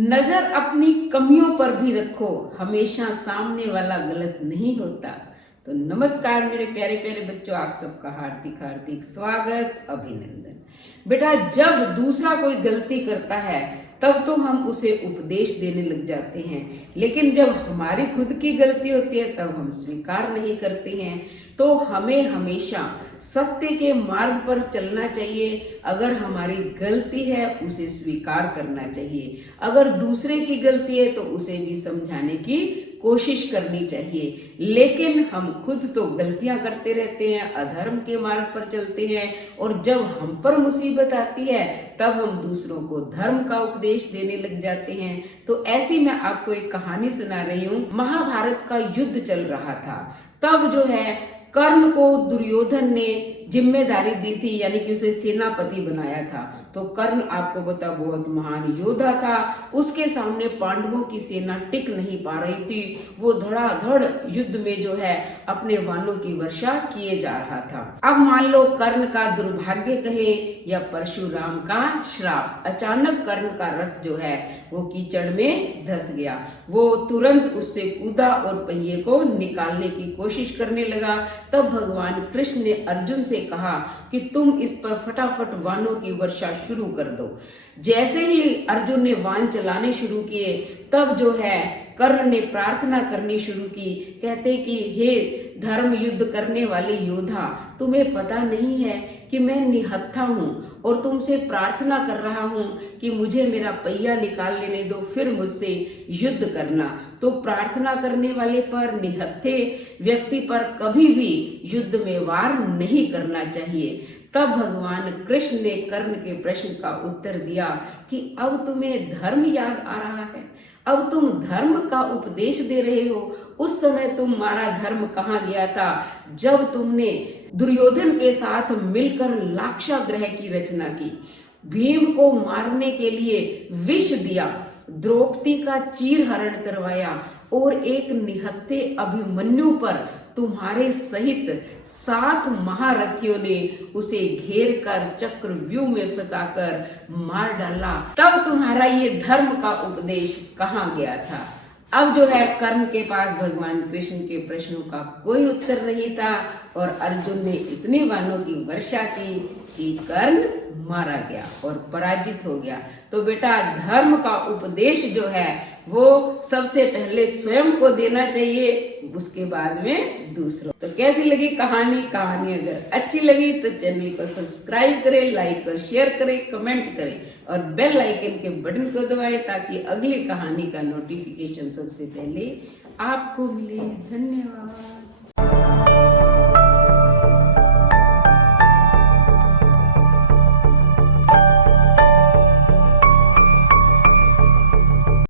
नजर अपनी कमियों पर भी रखो, हमेशा सामने वाला गलत नहीं होता। तो नमस्कार मेरे प्यारे प्यारे बच्चों, आप सबका हार्दिक हार्दिक स्वागत, अभिनंदन। बेटा, जब दूसरा कोई गलती करता है तब तो हम उसे उपदेश देने लग जाते हैं, लेकिन जब हमारी खुद की गलती होती है तब हम स्वीकार नहीं करते हैं। तो हमें हमेशा सत्य के मार्ग पर चलना चाहिए। अगर हमारी गलती है उसे स्वीकार करना चाहिए, अगर दूसरे की गलती है तो उसे भी समझाने की कोशिश करनी चाहिए। लेकिन हम खुद तो गलतियां करते रहते हैं, अधर्म के मार्ग पर चलते हैं, और जब हम पर मुसीबत आती है तब हम दूसरों को धर्म का उपदेश देने लग जाते हैं। तो ऐसी मैं आपको एक कहानी सुना रही हूँ। महाभारत का युद्ध चल रहा था, तब जो है कर्ण को दुर्योधन ने जिम्मेदारी दी थी, यानी कि उसे सेनापति बनाया था। तो कर्ण आपको पता बहुत महान योद्धा था, उसके सामने पांडवों की सेना टिक नहीं पा रही थी। वो धड़ाधड़ युद्ध में जो है अपने वालों की वर्षा किए जा रहा था। अब मान लो कर्ण का दुर्भाग्य कहे या परशुराम का श्राप, अचानक कर्ण का रथ जो है वो कीचड़ में धंस गया। वो तुरंत उससे कूदा और पहिए को निकालने की कोशिश करने लगा। तब भगवान कृष्ण ने अर्जुन से कहा कि तुम इस पर फटाफट वानों की वर्षा शुरू कर दो। जैसे ही अर्जुन ने वान चलाने शुरू किए तब जो है कर्ण ने प्रार्थना करनी शुरू की। कहते कि हे धर्म युद्ध करने वाले योद्धा, तुम्हें पता नहीं है कि मैं निहत्था हूँ और तुमसे प्रार्थना कर रहा हूँ कि मुझे मेरा पहिया निकाल लेने दो, फिर मुझसे युद्ध करना। तो प्रार्थना करने वाले पर, निहत्थे व्यक्ति पर कभी भी युद्ध में वार नहीं करना चाहिए। तब भगवान कृष्ण ने कर्ण के प्रश्न का उत्तर दिया कि अब तुम्हें धर्म याद आ रहा है, अब तुम धर्म का उपदेश दे रहे हो। उस समय तुम्हारा धर्म कहाँ गया था जब तुमने दुर्योधन के साथ मिलकर लाक्षागृह की रचना की, भीम को मारने के लिए विष दिया, द्रौपदी का चीरहरण करवाया और एक निहत्थे अभिमन्यु पर तुम्हारे सहित 7 महारथियों ने उसे घेर कर चक्रव्यूह में फंसाकर मार डाला। तब तुम्हारा ये धर्म का उपदेश कहाँ गया था? अब जो है कर्ण के पास भगवान कृष्ण के प्रश्नों का कोई उत्तर नहीं था और अर्जुन ने इतने वानों की वर्षा की कि कर्ण मारा गया और पराजित हो गया। तो बेटा, धर्म का उपदेश जो है वो सबसे पहले स्वयं को देना चाहिए, उसके बाद में दूसरों। तो कैसी लगी कहानी? कहानी अगर अच्छी लगी तो चैनल को सब्सक्राइब करें, लाइक और शेयर करें, कमेंट करें और बेल आइकन के बटन को दबाएं ताकि अगली कहानी का नोटिफिकेशन सबसे पहले आपको मिले। धन्यवाद।